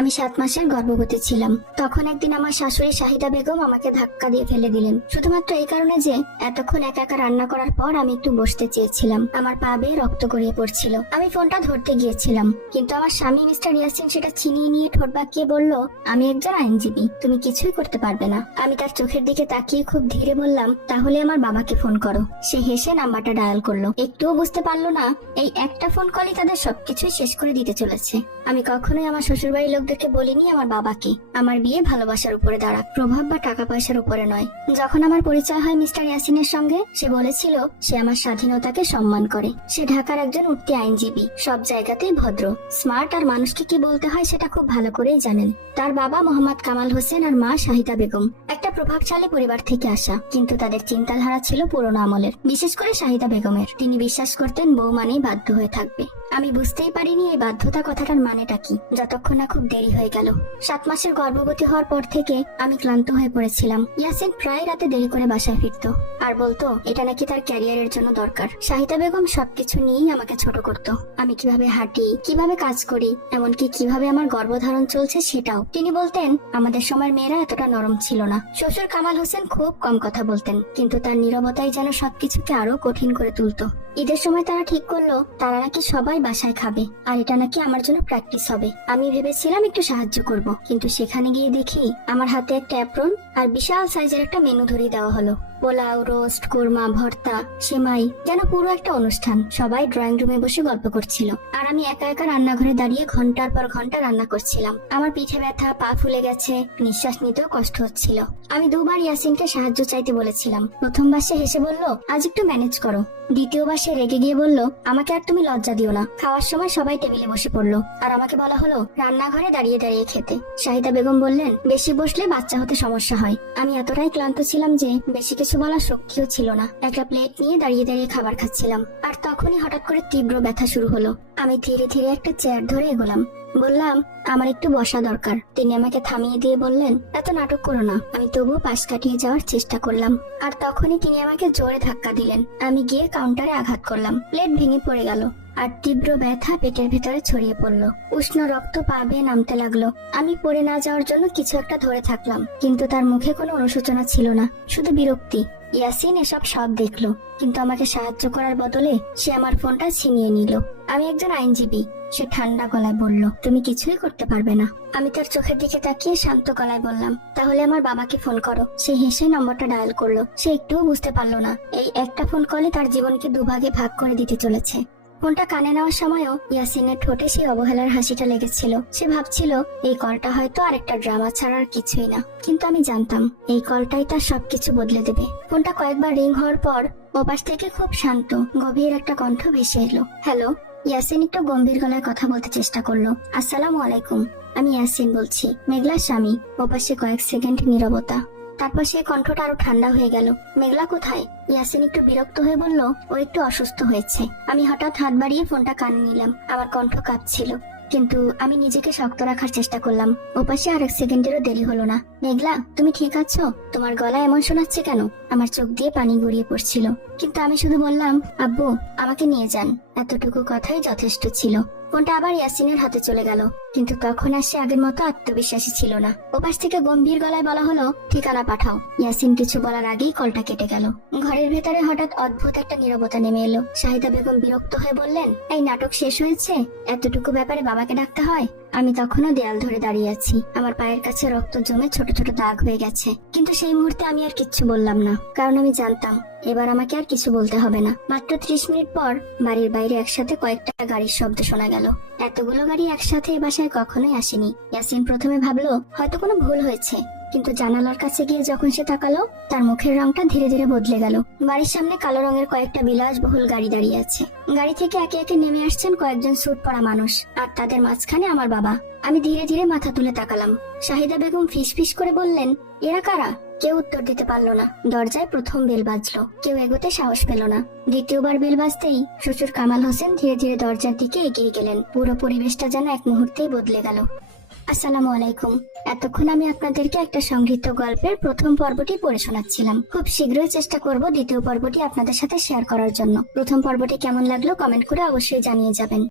আমি 7 মাসের গর্ভবতী ছিলাম। তখন একদিন আমার শাশুড়ি শাহিদা বেগম আমাকে ধাক্কা দিয়ে ফেলে দিলেন, শুধুমাত্র এই কারণে যে এতক্ষণ একা একা রান্না করার পর আমি একটু বসতে চেয়েছিলাম। আমার পা বেয়ে রক্ত গড়িয়ে পড়ছিল। আমি ফোনটা ধরতে গিয়েছিলাম, কিন্তু আমার স্বামী মিস্টার ইয়াসিন সেটা ছিনিয়ে নিয়ে ঠোঁট বাঁকিয়ে বলল, আমি একজন আইনজীবী, তুমি কিছুই করতে পারবে না। আমি তার চোখের দিকে তাকিয়ে খুব ধীরে বললাম, তাহলে আমার বাবাকে ফোন করো। সে হেসে নাম্বারটা ডায়াল করলো। একটুও বুঝতে পারলো না এই একটা ফোন কলই তাদের সবকিছুই শেষ করে দিতে চলেছে। আমি কখনোই আমার শ্বশুরবাড়ির লোকদেরকে বলিনি আমার বাবাকে আমার বিয়ে ভালোবাসার উপরে দাঁড়াক, প্রভাব বা টাকা পয়সার উপরে নয়। যখন আমার পরিচয় হয় মিস্টার ইয়াসিনের সঙ্গে, সে বলেছিল সে আমার স্বাধীনতাকে সম্মান করে। সে ঢাকার একজন উঠতি আইনজীবী, সব জায়গাতেই ভদ্র, স্মার্ট, আর মানুষকে কি বলতে হয় সেটা খুব ভালো করেই জানেন। তার বাবা মোহাম্মদ কামাল হোসেন আর মা শাহিদা বেগম একটা প্রভাবশালী পরিবার থেকে আসা, কিন্তু তাদের চিন্তাধারা ছিল পুরোনো আমলের। বিশেষ করে শাহিদা বেগমের, তিনি বিশ্বাস করতেন বউ মানেই বাধ্য হয়ে থাকবে। আমি বুঝতেই পারিনি এই বাধ্যতা কথাটার মানেটা কি, যতক্ষণ না খুব দেরি হয়ে গেল। 7 মাসের গর্ভবতী হওয়ার পর থেকে আমি ক্লান্ত হয়ে পড়েছিলাম। ইয়াসিন প্রায় রাতে দেরি করে বাসায় ফিরত আর বলতো এটা নাকি তার ক্যারিয়ারের জন্য দরকার। শাহিদা বেগম সবকিছু নিয়েই আমাকে ছোট করত। আমি কিভাবে হাঁটি, কিভাবে কাজ করি, এমনকি কিভাবে আমার গর্ভধারণ চলছে সেটাও। তিনি বলতেন আমাদের সময় মেয়েরা এতটা নরম ছিল না। শ্বশুর কামাল হোসেন খুব কম কথা বলতেন, কিন্তু তার নীরবতাই যেন সবকিছুকে আরো কঠিন করে তুলতো। ঈদের সময় তারা ঠিক করলো তারা নাকি সবাই বাসায় খাবে, আর এটা নাকি আমার জন্য প্র্যাকটিস হবে। আমি ভেবেছিলাম একটু সাহায্য করব, কিন্তু সেখানে গিয়ে দেখি আমার হাতে একটা অ্যাপ্রন আর বিশাল সাইজের একটা মেনু ধরিয়ে দেওয়া হলো। পোলাও, রোস্ট, কোরমা, ভর্তা, সেমাই, যেন পুরো একটা অনুষ্ঠান। সবাই ড্রয়িং রুমে বসে গল্প করছিল, আর আমি একা একা রান্নাঘরে দাঁড়িয়ে ঘন্টার পর ঘন্টা রান্না করছিলাম। আমার পিঠে ব্যথা, পা ফুলে গেছে, নিঃশ্বাস নিতেও কষ্ট হচ্ছিল। আমি দুবার ইয়াসিনকে সাহায্য চাইতে বলেছিলাম। প্রথমবার সে হেসে বলল, আজ একটু ম্যানেজ করো। দ্বিতীয়বার সে রেগে গিয়ে বলল, আমাকে আর তুমি লজ্জা দিও না। খাওয়ার সময় সবাই টেবিলে বসে পড়লো, আর আমাকে বলা হলো রান্নাঘরে দাঁড়িয়ে দাঁড়িয়ে খেতে। শাহিদা বেগম বললেন, বেশি বসলে বাচ্চা হতে সমস্যা হয়। আমি এতটাই ক্লান্ত ছিলাম যে বেশি কিছু বলার শক্তিও ছিল না। একটা প্লেট নিয়ে দাঁড়িয়ে দাঁড়িয়ে খাবার খাচ্ছিলাম, আর তখনই হঠাৎ করে তীব্র ব্যথা শুরু হলো। আমি ধীরে ধীরে একটা চেয়ার ধরে এগোলাম। বললাম, আমার একটু বসা দরকার। তিনি আমাকে থামিয়ে দিয়ে বললেন, এত নাটক করো না। আমি তবুও পাশ কাটিয়ে যাওয়ার চেষ্টা করলাম, আর তখনই তিনি আমাকে জোরে ধাক্কা দিলেন। আমি গিয়ে কাউন্টারে আঘাত করলাম। প্লেট ভেঙে পড়ে গেল, আর তীব্র ব্যথা পেটের ভেতরে ছড়িয়ে পড়লো। উষ্ণ রক্ত পা বেয়ে নামতে লাগলো। আমি পড়ে না যাওয়ার জন্য কিছু একটা ধরে থাকলাম, কিন্তু তার মুখে কোনো অনুশোচনা ছিল না, শুধু বিরক্তি। ইয়াসিন এসব সব দেখলো, কিন্তু আমাকে সাহায্য করার বদলে সে আমার ফোনটা ছিনিয়ে নিল। আমি একজন আইনজীবী, সে ঠান্ডা গলায় বলল, তুমি কিছুই করতে পারবে না। আমি তার চোখের দিকে তাকিয়ে শান্ত গলায় বললাম, তাহলে আমার বাবাকে ফোন করো। সে হেসে নম্বরটা ডায়াল করলো। সে একটুও বুঝতে পারলো না এই একটা ফোন কলে তার জীবনকে দুভাগে ভাগ করে দিতে চলেছে। ফোনটা কানে নেওয়ার সময়ও ইয়াসিনের ঠোঁটে সেই অবহেলার হাসিটা লেগেছিল। সে ভাবছিল এই কলটা হয়তো আরেকটা ড্রামা ছাড়ার কিছুই না, কিন্তু আমি জানতাম এই কলটাই তার সবকিছু বদলে দেবে। ফোনটা কয়েকবার রিং হওয়ার পর ওপাশ থেকে খুব শান্ত গভীর একটা কণ্ঠ ভেসে এলো, হ্যালো। ইয়াসিন একটু গম্ভীর গলায় কথা বলতে চেষ্টা করলো, আসসালামু আলাইকুম, আমি ইয়াসিন বলছি, মেঘলার স্বামী। ওপাশে কয়েক সেকেন্ড নীরবতা, তারপর সে কণ্ঠটা আরো ঠান্ডা হয়ে গেল, মেঘলা কোথায়? ইয়াসিন একটু বিরক্ত হয়ে বলল, ও একটু অসুস্থ হয়েছে। আমি হঠাৎ হাত বাড়িয়ে ফোনটা কানে নিলাম। আমার কণ্ঠ কাঁপছিল, কিন্তু আমি নিজেকে শক্ত রাখার চেষ্টা করলাম। ওপাশে আর এক সেকেন্ডেরও দেরি হলো না। মেঘলা, তুমি ঠিক আছো? তোমার গলা এমন শোনাচ্ছে কেন? আমার চোখ দিয়ে পানি গড়িয়ে পড়ছিল, কিন্তু আমি শুধু বললাম, আব্বু, আমাকে নিয়ে যান। এতটুকু কথাই যথেষ্ট ছিল। ফোনটা আবার ইয়াসিনের হাতে চলে গেল, কিন্তু তখন আর সে আগের মতো আত্মবিশ্বাসী ছিল না। ওপাশ থেকে গম্ভীর গলায় বলা হলো, ঠিকানা পাঠাও। ইয়াসিন কিছু বলার আগেই কলটা কেটে গেল। ঘরের ভেতরে হঠাৎ অদ্ভুত একটা নীরবতা নেমে এলো। শাহিদা বেগম বিরক্ত হয়ে বললেন, এই নাটক শেষ হয়েছে? এতটুকু ব্যাপারে বাবাকে ডাকতে হয়? আমি তখনও দেয়াল ধরে দাঁড়িয়ে আছি। আমার পায়ের কাছে রক্ত জমে ছোট ছোট দাগ হয়ে গেছে, কিন্তু সেই মুহূর্তে আমি আর কিচ্ছু বললাম না, কারণ আমি জানতাম এবার আমাকে আর কিছু বলতে হবে না। মাত্র 30 মিনিট পর বাড়ির বাইরে একসাথে কয়েকটা গাড়ির শব্দ শোনা গেল। এতগুলো গাড়ি একসাথে এই বাসায় কখনোই আসেনি। ইয়াসিন প্রথমে ভাবলো হয়তো কোনো ভুল হয়েছে, কিন্তু জানালার কাছে গিয়ে যখন সে তাকালো, তার মুখের রংটা ধীরে ধীরে বদলে গেল। বাড়ির সামনে কালো রঙের কয়েকটা বিলাসবহুল গাড়ি দাঁড়িয়ে আছে। গাড়ি থেকে একে একে নেমে আসছেন কয়েকজন স্যুট পরা মানুষ, আর তাদের মাঝখানে আমার বাবা। আমি ধীরে ধীরে মাথা তুলে তাকালাম। শাহিদা বেগম ফিসফিস করে বললেন, এরা কারা? কেউ উত্তর দিতে পারলো না। দরজায় প্রথম বেল বাজলো, কেউ এগোতে সাহস পেল না। দ্বিতীয়বার বেল বাজতেই শ্বশুর কামাল হোসেন ধীরে ধীরে দরজার দিকে এগিয়ে গেলেন। পুরো পরিবেশটা যেন এক মুহূর্তেই বদলে গেল। আসসালামু আলাইকুম। এতক্ষণ আমি আপনাদেরকে একটা সংগৃহীত গল্পের প্রথম পর্বটি পড়ে শোনাচ্ছিলাম। খুব শীঘ্রই চেষ্টা করব দ্বিতীয় পর্বটি আপনাদের সাথে শেয়ার করার জন্য। প্রথম পর্বটি কেমন লাগলো কমেন্ট করে অবশ্যই জানিয়ে যাবেন।